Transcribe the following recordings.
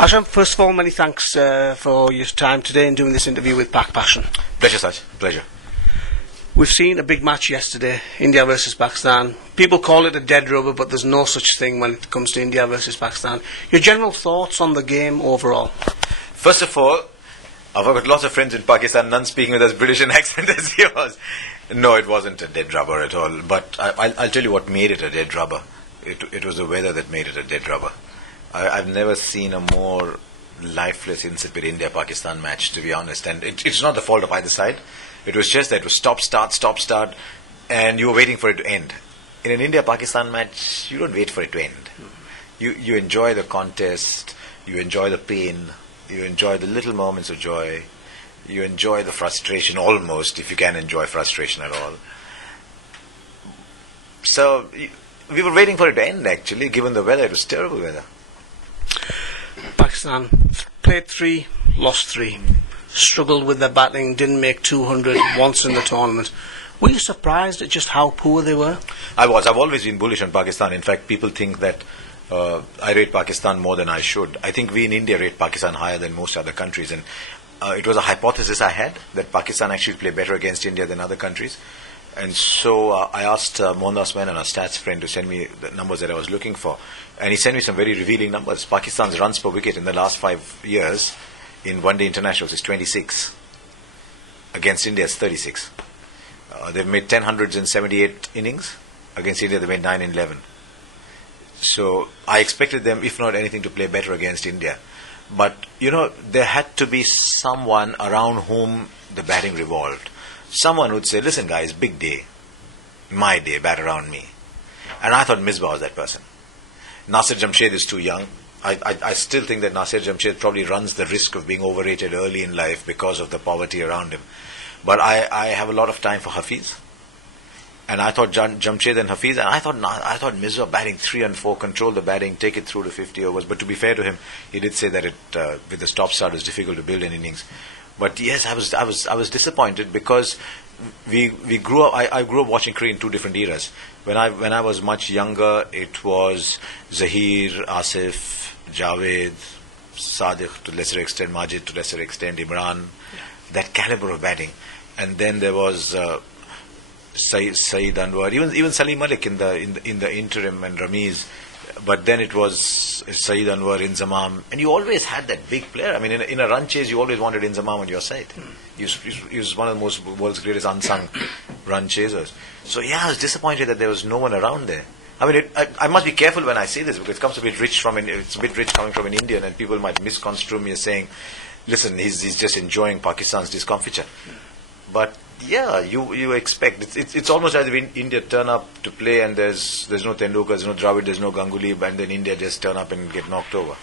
Harsha, first of all, many thanks for your time today and doing this interview with Pak Passion. Pleasure, Saj. Pleasure. We've seen a big match yesterday, India versus Pakistan. People call it a dead rubber, but there's no such thing when it comes to India versus Pakistan. Your general thoughts on the game overall? First of all, I've got lots of friends in Pakistan, none speaking with as British an accent as yours. No, it wasn't a dead rubber at all. But I'll tell you what made it a dead rubber. It was the weather that made it a dead rubber. I've never seen a more lifeless, insipid India-Pakistan match, to be honest. And it's not the fault of either side. It was just that it was stop, start, and you were waiting for it to end. In an India-Pakistan match, you don't wait for it to end. You enjoy the contest, you enjoy the pain, you enjoy the little moments of joy, you enjoy the frustration almost, if you can enjoy frustration at all. So, we were waiting for it to end actually, given the weather. It was terrible weather. Pakistan played 3, lost 3. Struggled with their batting, didn't make 200 once in the tournament. Were you surprised at just how poor they were? I was. I've always been bullish on Pakistan. In fact, people think that I rate Pakistan more than I should. I think we in India rate Pakistan higher than most other countries. And it was a hypothesis I had that Pakistan actually play better against India than other countries. And so I asked Mohandas Man and our stats friend to send me the numbers that I was looking for. And he sent me some very revealing numbers. Pakistan's runs per wicket in the last 5 years in one-day internationals is 26. Against India, it's 36. They've made 10 hundreds in 78 innings. Against India, they made 9 in 11. So I expected them, if not anything, to play better against India. But, there had to be someone around whom the batting revolved. Someone would say, listen guys, big day. My day, bat around me. And I thought Misbah was that person. Nasir Jamshed is too young. I still think that Nasir Jamshed probably runs the risk of being overrated early in life because of the poverty around him. But I have a lot of time for Hafiz. And I thought Jamshed and Hafiz, and I thought Misbah batting 3 and 4, control the batting, take it through to 50 overs. But to be fair to him, he did say that with the stop start, it's difficult to build an innings. But yes, I was disappointed because we grew up. I grew up watching cricket in 2 different eras. When I was much younger, it was Zahir, Asif, Javed, Sadiq to lesser extent, Majid to lesser extent, Imran, that caliber of batting. And then there was Saeed Anwar, even Salim Malik in the interim, and Ramiz. But then it was Saeed Anwar, Inzamam, and you always had that big player. I mean, in a run chase, you always wanted Inzamam on your side. He was one of the world's greatest unsung run chasers. So yeah, I was disappointed that there was no one around there. I mean, I must be careful when I say this because it comes it's a bit rich coming from an Indian, and people might misconstrue me as saying, "Listen, he's just enjoying Pakistan's discomfiture." But yeah, you expect it's almost as if India turn up to play and there's no Tendulkar, there's no Dravid, there's no Ganguly, and then India just turn up and get knocked over.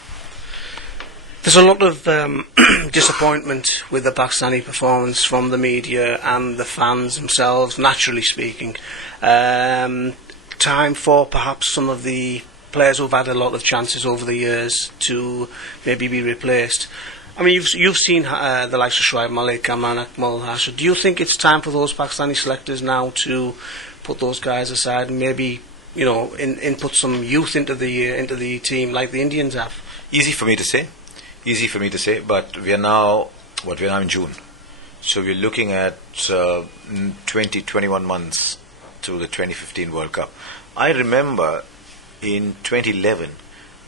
There's a lot of disappointment with the Pakistani performance from the media and the fans themselves, naturally speaking. Time for perhaps some of the players who've had a lot of chances over the years to maybe be replaced. I mean, you've seen the likes of Shoaib Malik, Kamran Akmal, Harsha. Do you think it's time for those Pakistani selectors now to put those guys aside and maybe, input some youth into the team like the Indians have? Easy for me to say, but we're now in June. So we're looking at 21 months to the 2015 World Cup. I remember in 2011,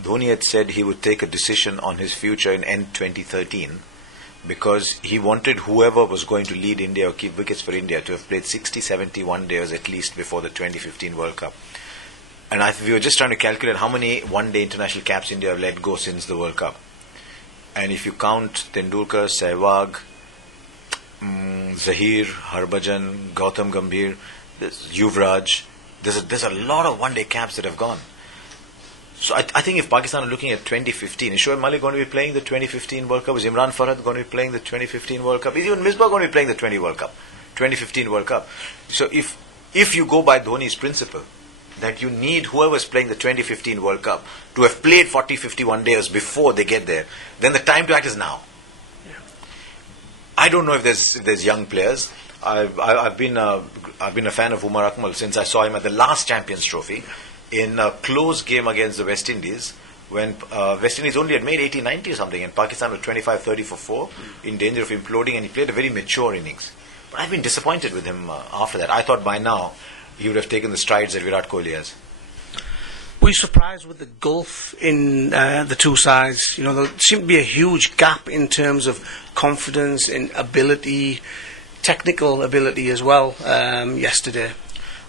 Dhoni had said he would take a decision on his future in end 2013 because he wanted whoever was going to lead India or keep wickets for India to have played 60, 70 one-dayers at least before the 2015 World Cup. And we were just trying to calculate how many one-day international caps India have let go since the World Cup. And if you count Tendulkar, Sehwag, Zahir, Harbhajan, Gautam Gambhir, Yuvraj, there's a lot of one-day caps that have gone. So I think if Pakistan are looking at 2015, is Shoaib Malik going to be playing the 2015 World Cup? Is Imran Farhad going to be playing the 2015 World Cup? Is even Misbah going to be playing the 2015 World Cup? So if you go by Dhoni's principle, that you need whoever's playing the 2015 World Cup to have played 40, 51 days before they get there, then the time to act is now. Yeah. I don't know if there's young players. I've been a fan of Umar Akmal since I saw him at the last Champions Trophy. In a close game against the West Indies, when West Indies only had made 80, 90 or something, and Pakistan was 25, 30 for 4, in danger of imploding, and he played a very mature innings. But I've been disappointed with him after that. I thought by now he would have taken the strides that Virat Kohli has. Were you surprised with the gulf in the two sides? You know, there seemed to be a huge gap in terms of confidence, in ability, technical ability as well yesterday.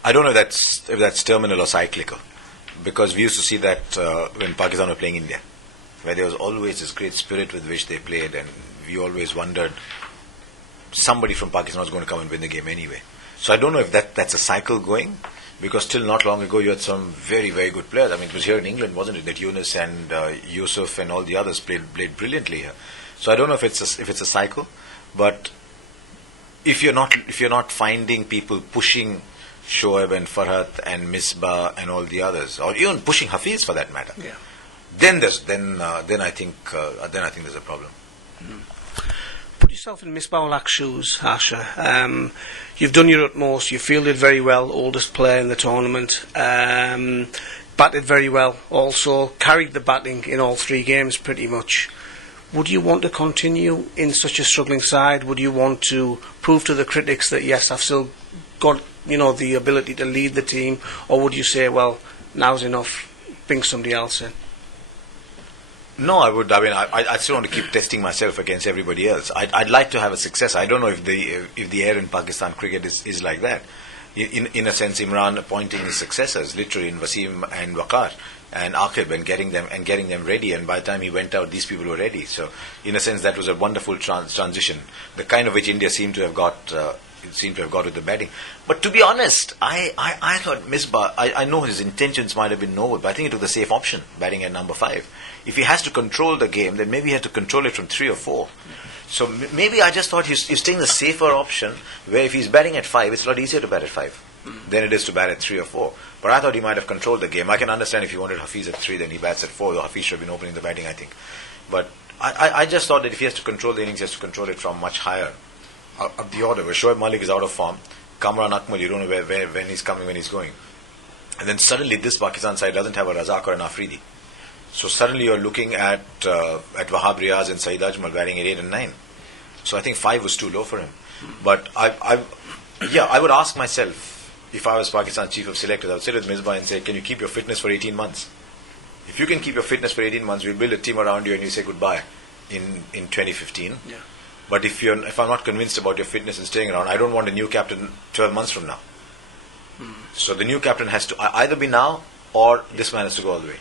I don't know if that's terminal or cyclical, because we used to see that when Pakistan were playing India, where there was always this great spirit with which they played, and we always wondered somebody from Pakistan was going to come and win the game anyway. So I don't know if that's a cycle going, because till not long ago you had some very, very good players. I mean, it was here in England, wasn't it, that Yunus and Yusuf and all the others played brilliantly here. So I don't know if it's a cycle, but if you're not finding people pushing Shoaib and Farhat and Misbah and all the others, or even pushing Hafiz for that matter, Yeah. then I think there's a problem. Put yourself in Misbah ul Haq's shoes, Harsha. You've done your utmost. You fielded very well, oldest player in the tournament. Batted very well. Also carried the batting in all 3 games pretty much. Would you want to continue in such a struggling side? Would you want to prove to the critics that yes, I've still got the ability to lead the team, or would you say, well, now's enough, bring somebody else in? No, I would. I mean, I still want to keep testing myself against everybody else. I'd like to have a success. I don't know if the air in Pakistan cricket is like that. In a sense, Imran appointing his successors, literally in Wasim and Waqar and Aqib, and getting them ready. And by the time he went out, these people were ready. So, in a sense, that was a wonderful transition, the kind of which India seemed to have got. With the batting. But to be honest, I thought Misbah, I know his intentions might have been noble, but I think he took the safe option, batting at number 5. If he has to control the game, then maybe he had to control it from 3 or 4. So maybe I just thought he's taking the safer option, where if he's batting at 5, it's a lot easier to bat at 5 than it is to bat at 3 or 4. But I thought he might have controlled the game. I can understand if he wanted Hafiz at 3, then he bats at 4, though Hafiz should have been opening the batting, I think. But I just thought that if he has to control the innings, he has to control it from much higher up the order, where Shoaib Malik is out of form, Kamran Akmal, you don't know when he's coming, when he's going. And then suddenly this Pakistan side doesn't have a Razak or an Afridi. So suddenly you're looking at Wahab Riaz and Saeed Ajmal batting at 8 and 9. So I think 5 was too low for him. But I would ask myself, if I was Pakistan's chief of selectors, I would sit with Misbah and say, can you keep your fitness for 18 months? If you can keep your fitness for 18 months, we'll build a team around you and you say goodbye in 2015. Yeah. But if I'm not convinced about your fitness and staying around, I don't want a new captain 12 months from now. So the new captain has to either be now, or this man has to go all the way.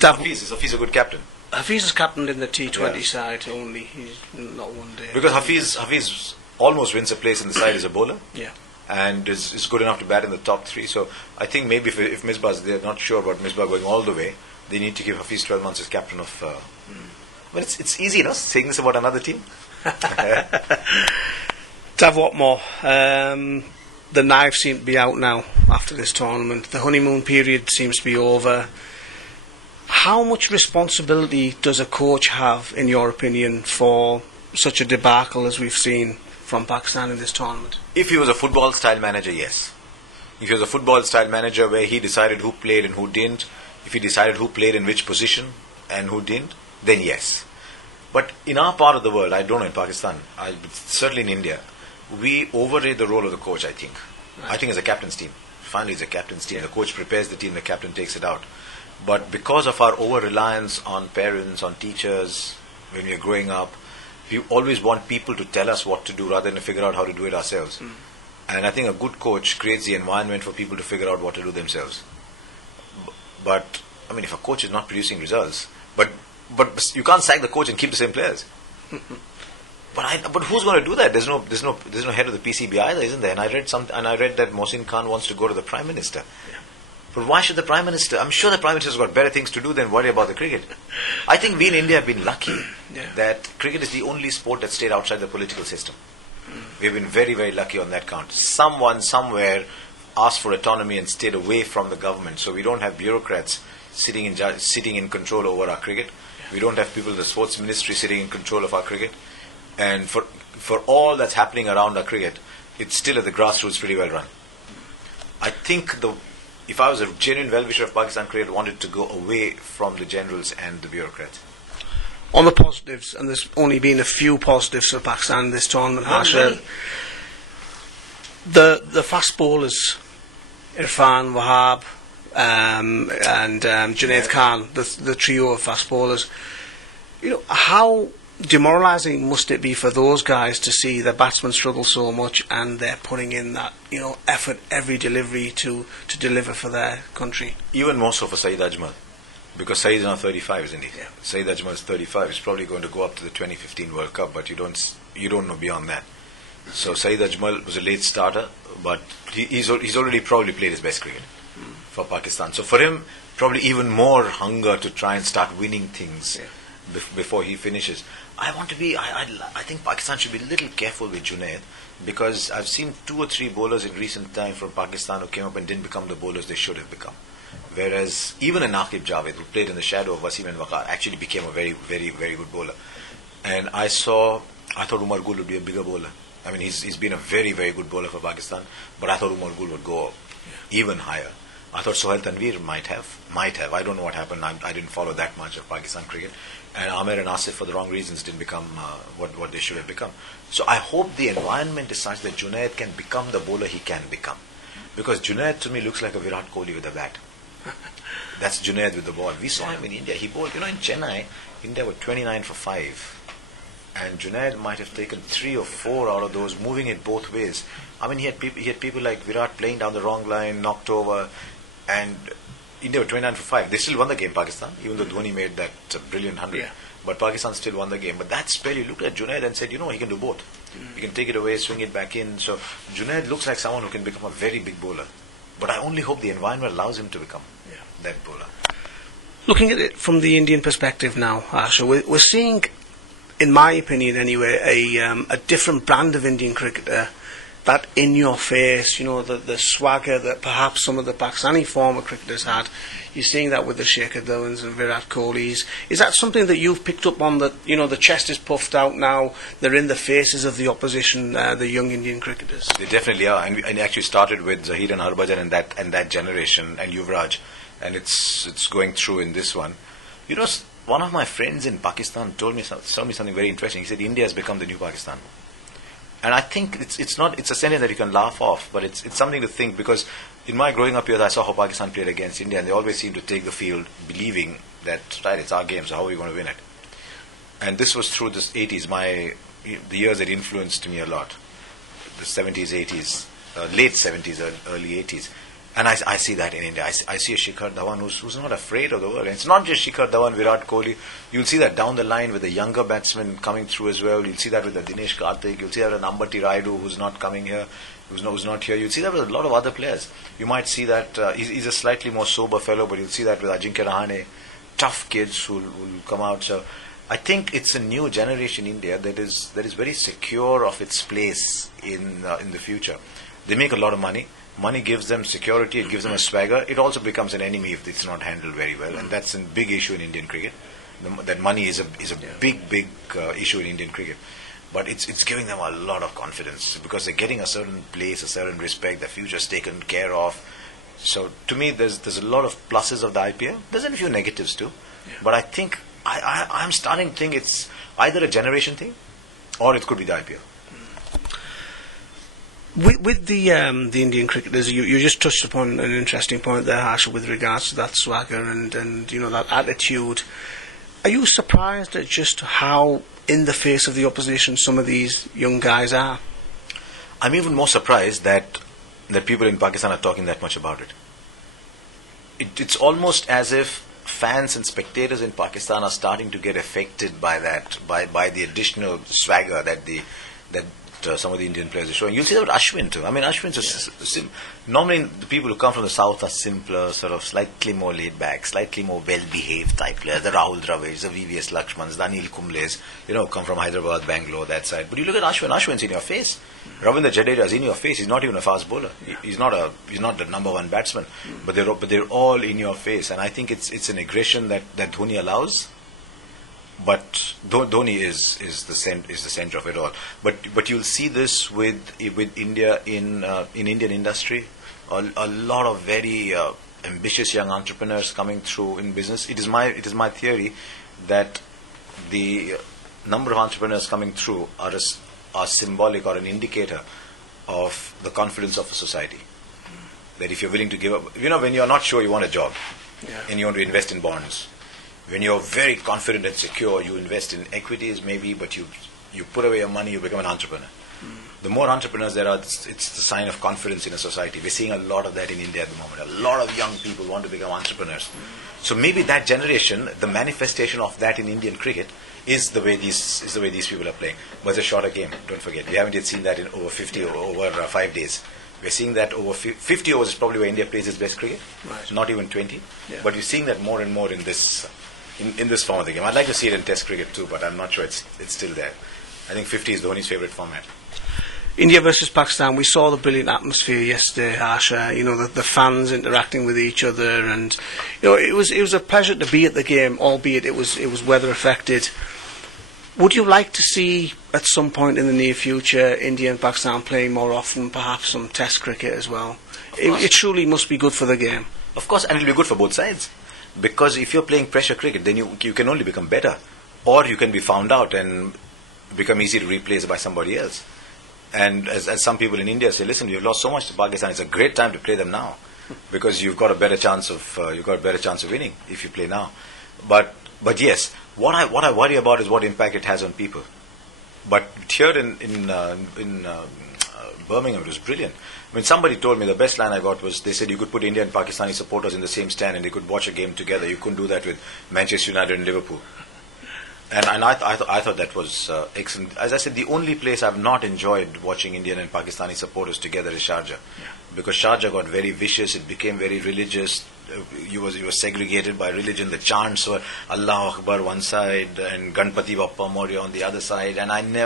Hafiz is a good captain. Hafiz is captain in the T20 side only. He's not one day. Because Hafiz almost wins a place in the side as a bowler. Yeah. And is good enough to bat in the top 3. So I think maybe if Misbah, they're not sure about Misbah going all the way, they need to give Hafiz 12 months as captain of... But it's easy, no? Saying this about another team. Tav, what more? The knives seem to be out now after this tournament. The honeymoon period seems to be over. How much responsibility does a coach have, in your opinion, for such a debacle as we've seen from Pakistan in this tournament? If he was a football-style manager, yes. If he was a football-style manager where he decided who played and who didn't, if he decided who played in which position and who didn't, then yes. But in our part of the world, I don't know in Pakistan, certainly in India, we overrate the role of the coach, I think. Right. I think it's a captain's team. Finally, it's a captain's team. The coach prepares the team, the captain takes it out. But because of our over-reliance on parents, on teachers, when we are growing up, we always want people to tell us what to do rather than to figure out how to do it ourselves. And I think a good coach creates the environment for people to figure out what to do themselves. But, I mean, if a coach is not producing results, but you can't sack the coach and keep the same players. But who's going to do that? There's no head of the PCB either, isn't there? And I read that Mohsin Khan wants to go to the Prime Minister. Yeah. But why should the Prime Minister? I'm sure the Prime Minister's got better things to do than worry about the cricket. I think we in India have been lucky that cricket is the only sport that stayed outside the political system. We've been very, very lucky on that count. Someone somewhere asked for autonomy and stayed away from the government. So we don't have bureaucrats sitting in control over our cricket. We don't have people in the sports ministry sitting in control of our cricket. And for all that's happening around our cricket, it's still at the grassroots pretty well run. I think if I was a genuine well-wisher of Pakistan cricket, wanted to go away from the generals and the bureaucrats. On the positives, and there's only been a few positives for Pakistan in this tournament, Harsha. The fast bowlers, Irfan, Wahab, and Junaid Khan, the trio of fast bowlers. How demoralising must it be for those guys to see their batsmen struggle so much, and they're putting in that effort every delivery to deliver for their country? Even more so for Saeed Ajmal, because Saeed is now 35, isn't he? Yeah. Saeed Ajmal is 35. He's probably going to go up to the 2015 World Cup, but you don't know beyond that. So Saeed Ajmal was a late starter, but he's already probably played his best cricket for Pakistan. So for him, probably even more hunger to try and start winning things before he finishes. I think Pakistan should be a little careful with Junaid, because I've seen 2 or 3 bowlers in recent time from Pakistan who came up and didn't become the bowlers they should have become. Whereas even a Naqib Javed, who played in the shadow of Wasim and Waqar, actually became a very, very, very good bowler. And I thought Umar Gul would be a bigger bowler. I mean, he's been a very, very good bowler for Pakistan, but I thought Umar Gul would go even higher. I thought Sohail Tanveer might have. I don't know what happened. I didn't follow that much of Pakistan cricket. And Amir and Asif, for the wrong reasons, didn't become what they should have become. So I hope the environment is such that Junaid can become the bowler he can become. Because Junaid, to me, looks like a Virat Kohli with a bat. That's Junaid with the ball. We saw him in India. He bowled, in Chennai, India were 29 for 5. And Junaid might have taken 3 or 4 out of those, moving it both ways. I mean, he had people like Virat playing down the wrong line, knocked over, and India were 29 for 5. They still won the game, Pakistan, even though Dhoni made that brilliant 100. Yeah. But Pakistan still won the game. But that spell, you looked at Junaid and said, he can do both. He can take it away, swing it back in. So Junaid looks like someone who can become a very big bowler. But I only hope the environment allows him to become that bowler. Looking at it from the Indian perspective now, Harsha, we're seeing, in my opinion anyway, a different brand of Indian cricketer. That in your face, the swagger that perhaps some of the Pakistani former cricketers had. You're seeing that with the Shikhar Dhawans and Virat Kohlis. Is that something that you've picked up on, that the chest is puffed out now, they're in the faces of the opposition, the young Indian cricketers? They definitely are, and it actually started with Zaheer and Harbhajan and that generation, and Yuvraj, and it's going through in this one. One of my friends in Pakistan told me something very interesting. He said India has become the new Pakistan. And I think it's a sentence that you can laugh off, but it's something to think, because in my growing up years I saw how Pakistan played against India, and they always seemed to take the field believing that, it's our game, so how are we going to win it? And this was through the 80s, the years that influenced me a lot, the 70s, 80s, late 70s, early 80s. And I see that in India. I see a Shikhar Dhawan who's not afraid of the world. And it's not just Shikhar Dhawan, Virat Kohli. You'll see that down the line with the younger batsmen coming through as well. You'll see that with the Dinesh Karthik. You'll see that with Ambati Rayudu, who's not coming here, who's not here. You'll see that with a lot of other players. You might see that he's a slightly more sober fellow, but you'll see that with Ajinkya Rahane. Tough kids who'll come out. So I think it's a new generation in India that is very secure of its place in the future. They make a lot of money. Money gives them security, it gives them a swagger. It also becomes an enemy if it's not handled very well, and that's a big issue in Indian cricket. That money is a big issue in Indian cricket. But it's giving them a lot of confidence, because they're getting a certain place, a certain respect, their future's taken care of. So to me, there's a lot of pluses of the IPL. There's a few negatives too. Yeah. But I think I'm starting to think it's either a generation thing, or it could be the IPL. With the Indian cricketers, you just touched upon an interesting point there, Harsha, with regards to that swagger and that attitude. Are you surprised at just how in the face of the opposition some of these young guys are? I'm even more surprised that people in Pakistan are talking that much about it. It's almost as if fans and spectators in Pakistan are starting to get affected by that, by the additional swagger that some of the Indian players are showing. You'll see that with Ashwin too. I mean, Ashwin's normally the people who come from the south are simpler, sort of slightly more laid back, slightly more well-behaved type players. The Rahul Dravids, the VVS Lakshmans, the Anil Kumble's, come from Hyderabad, Bangalore, that side. But you look at Ashwin. Ashwin's in your face. Ravindra Jadeja is in your face. He's not even a fast bowler. He's not the number one batsman. But they're all in your face. And I think it's an aggression that Dhoni allows. But Dhoni is the center of it all. But you'll see this with India in Indian industry. a lot of very ambitious young entrepreneurs coming through in business. It is my theory that the number of entrepreneurs coming through are symbolic or an indicator of the confidence of a society. That if you're willing to give up, when you're not sure you want a job, and you want to invest in bonds, when you're very confident and secure, you invest in equities maybe, but you put away your money, you become an entrepreneur. The more entrepreneurs there are, it's the sign of confidence in a society. We're seeing a lot of that in India at the moment. A lot of young people want to become entrepreneurs. So maybe that generation, the manifestation of that in Indian cricket is the way these people are playing. But it's a shorter game, don't forget. We haven't yet seen that in over 50 or over 5 days. We're seeing that over 50 overs is probably where India plays its best cricket. Right. Not even 20. Yeah. But you're seeing that more and more in this form of the game. I'd like to see it in Test cricket too, but I'm not sure it's still there. I think 50 is Dhoni's favourite format. India versus Pakistan, we saw the brilliant atmosphere yesterday, Harsha, the fans interacting with each other, and it was a pleasure to be at the game, albeit it was weather affected. Would you like to see at some point in the near future India and Pakistan playing more often, perhaps some Test cricket as well? It truly must be good for the game. Of course, and it'll be good for both sides, because if you're playing pressure cricket, then you can only become better, or you can be found out and become easy to replace by somebody else. And as some people in India say, listen, you've lost so much to Pakistan. It's a great time to play them now, because you've got a better chance of winning if you play now. But yes, what I worry about is what impact it has on people. But here in Birmingham, it was brilliant. When somebody told me, the best line I got was, they said you could put India and Pakistani supporters in the same stand and they could watch a game together. You couldn't do that with Manchester United and Liverpool. And I thought that was excellent. As I said, the only place I've not enjoyed watching Indian and Pakistani supporters together is Sharjah. Because Sharjah got very vicious, it became very religious. You were segregated by religion. The chants were Allah Akbar one side and Ganpati Bappa Morya on the other side, and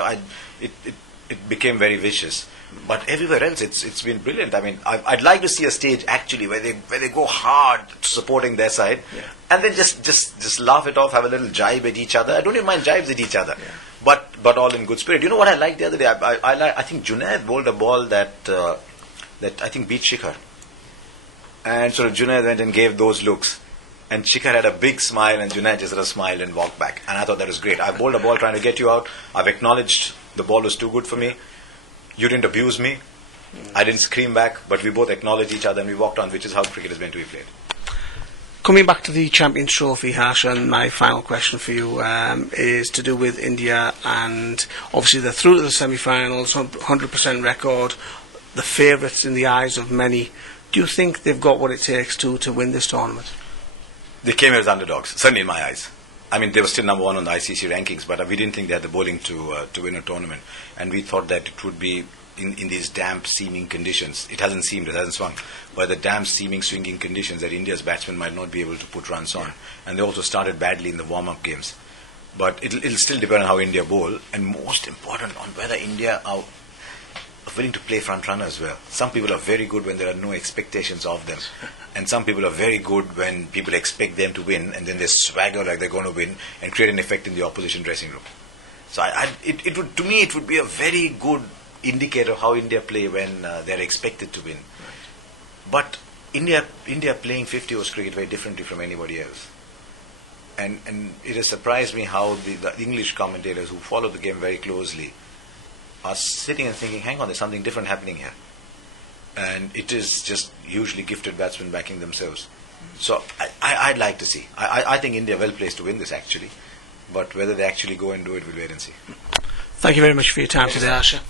it became very vicious. But everywhere else, it's been brilliant. I mean, I'd like to see a stage actually where they go hard supporting their side, and then just laugh it off, have a little jibe at each other. I don't even mind jibes at each other, but all in good spirit. You know what I liked the other day? I think Junaid bowled a ball that I think beat Shikhar, and sort of Junaid went and gave those looks, and Shikhar had a big smile, and Junaid just sort of smiled and walked back, and I thought that was great. I bowled a ball trying to get you out. I've acknowledged the ball was too good for me. You didn't abuse me. I didn't scream back, but we both acknowledged each other and we walked on, which is how cricket is meant to be played. Coming back to the Champions Trophy, Harsha, and my final question for you is to do with India, and obviously they're through to the semi-finals, 100% record, the favourites in the eyes of many. Do you think they've got what it takes to win this tournament? They came here as underdogs, certainly in my eyes. I mean, they were still number one on the ICC rankings, but we didn't think they had the bowling to win a tournament. And we thought that it would be in these damp, seaming conditions. It hasn't swung. But the damp, seaming, swinging conditions that India's batsmen might not be able to put runs on. And they also started badly in the warm-up games. But it'll still depend on how India bowl. And most important, on whether India are willing to play front runner as well. Some people are very good when there are no expectations of them. And some people are very good when people expect them to win, and then they swagger like they're going to win and create an effect in the opposition dressing room. So to me, it would be a very good indicator of how India play when they're expected to win. But India playing 50 overs cricket very differently from anybody else. And it has surprised me how the English commentators who follow the game very closely are sitting and thinking, hang on, there's something different happening here. And it is just hugely gifted batsmen backing themselves. So I'd like to see. I think India well placed to win this actually. But whether they actually go and do it, we'll wait and see. Thank you very much for your time today, Harsha.